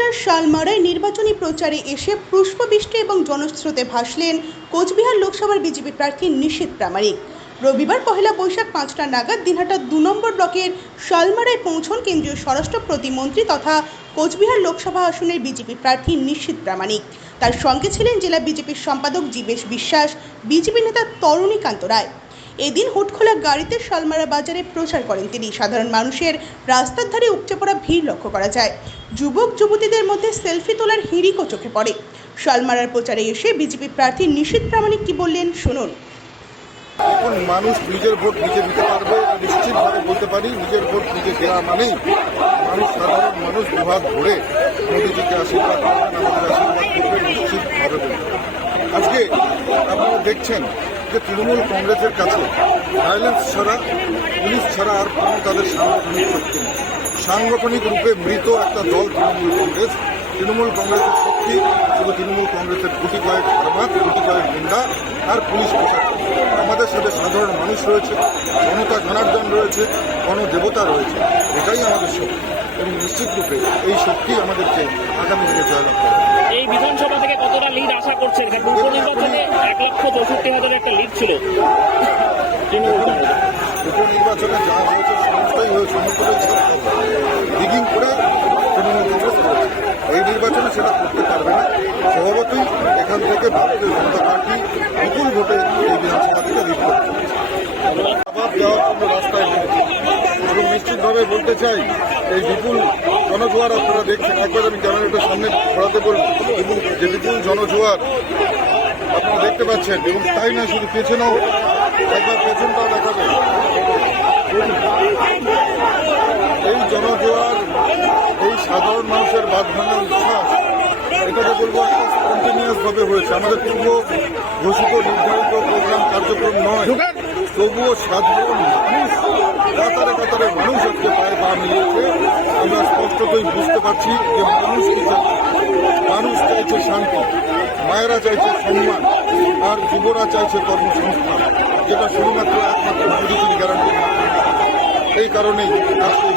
বরপেটার শালমারায় নির্বাচনী প্রচারে এসে পুষ্পবৃষ্টি এবং জনস্রোতে ভাসলেন কোচবিহার লোকসভার বিজেপি প্রার্থী নিশীথ প্রামাণিক। রবিবার পহেলা বৈশাখ পাঁচটা নাগাদ দিনহাটা দু নম্বর ব্লকের শালমারায় পৌঁছন কেন্দ্রীয় স্বরাষ্ট্র প্রতিমন্ত্রী তথা কোচবিহার লোকসভা আসনের বিজেপি প্রার্থী নিশীথ প্রামাণিক। তার সঙ্গে ছিলেন জেলা বিজেপির সম্পাদক জীবেশ বিশ্বাস, বিজেপি নেতা তরুণীকান্ত রায়। এদিন হুটখোলা গাড়িতে শালমারা বাজারে প্রচার করেন তিনি। সাধারণ মানুষের রাস্তার ধারে উপচে পড়া ভিড় লক্ষ্য করা যায়। যুবক, যুবতীদের মধ্যে সেলফি তোলার হিড়িকও চোখে পড়ে। শালমারার প্রচারে এসে বিজেপি প্রার্থী নিশীথ প্রামাণিক কি বললেন শুনুন। এখন মানুষ নিজের ভোট নিজে দিতে পারবে, নিশ্চিতভাবে বলতে পারি নিজের ভোট নিজে দেওয়া মানেই মানুষ, সাধারণ মানুষ দুহাত ভরে মোদীজিকে আশীর্বাদ আশীর্বাদ করবেন নিশ্চিতভাবে আজকে আপনারা দেখছেন যে তৃণমূল কংগ্রেসের কাছে ভায়োলেন্স ছাড়া, পুলিশ ছাড়া আর কোনো তাদের সাংগঠনিক শক্তি নেই। সাংগঠনিক রূপে মৃত একটা দল তৃণমূল কংগ্রেস। তৃণমূল কংগ্রেসের শক্তি, শুধু তৃণমূল কংগ্রেসের গুটি কয়েক ধর্মাত গুটি কয়েক গুন্ডা আর পুলিশ প্রশাসন। আমাদের সাথে সাধারণ মানুষ রয়েছে, জনতা জনার্দন রয়েছে, গণদেবতা রয়েছে। এটাই আমাদের শক্তি। এবং নিশ্চিত রূপে এই শক্তি আমাদেরকে আগামী দিনে জয়লাভ করে এই বিধানসভা থেকে কতটা লিড আশা করছেন? কারণ উপনির্বাচনে এক লক্ষ চৌষট্টি হাজার একটা লিড ছিল। উপনির্বাচনে যা হয়েছে সমস্তই হয়ে সমস্ত দিগিং করে এই নির্বাচনে সেটা করতে পারবে না। স্বভাবতই এখান থেকে ভারতীয় জনতা পার্টি বিপুল ভোটে এই বিধানসভা থেকে লিড নিশ্চিতভাবে বলতে চাই, এই বিপুল জনজোয়ার আপনারা দেখছেন। একবার আমি ক্যামেরাটার সামনে ঘোরাতে বলব। এবং যে বিপুল জনজোয়ার আপনারা দেখতে পাচ্ছেন, এবং তাই না, শুধু পেছনেও একবার পেছনটাও দেখাবে। এই জনজোয়ার, এই সাধারণ মানুষের বাদ ভাঙা উচ্ছ্বাস এটাকে বলব কন্টিনিউয়াস ভাবে হয়েছে। আমাদের পূর্ব ঘোষিত নির্ধারিত প্রোগ্রাম কার্যক্রম নয়। তবুও সাধারণ মানুষ, কাতারে কাতারে মানুষ আজকে পায়ে পা মিলিয়েছে। আমরা স্পষ্টতই বুঝতে পারছি যে মানুষ কি মানুষ চাইছে শান্তি, মায়েরা চাইছে সম্মান, আর যুবরা চাইছে কর্মসংস্থান, যেটা শুধুমাত্র একমাত্র মোদীজির গ্যারান্টি এই কারণেই আজকে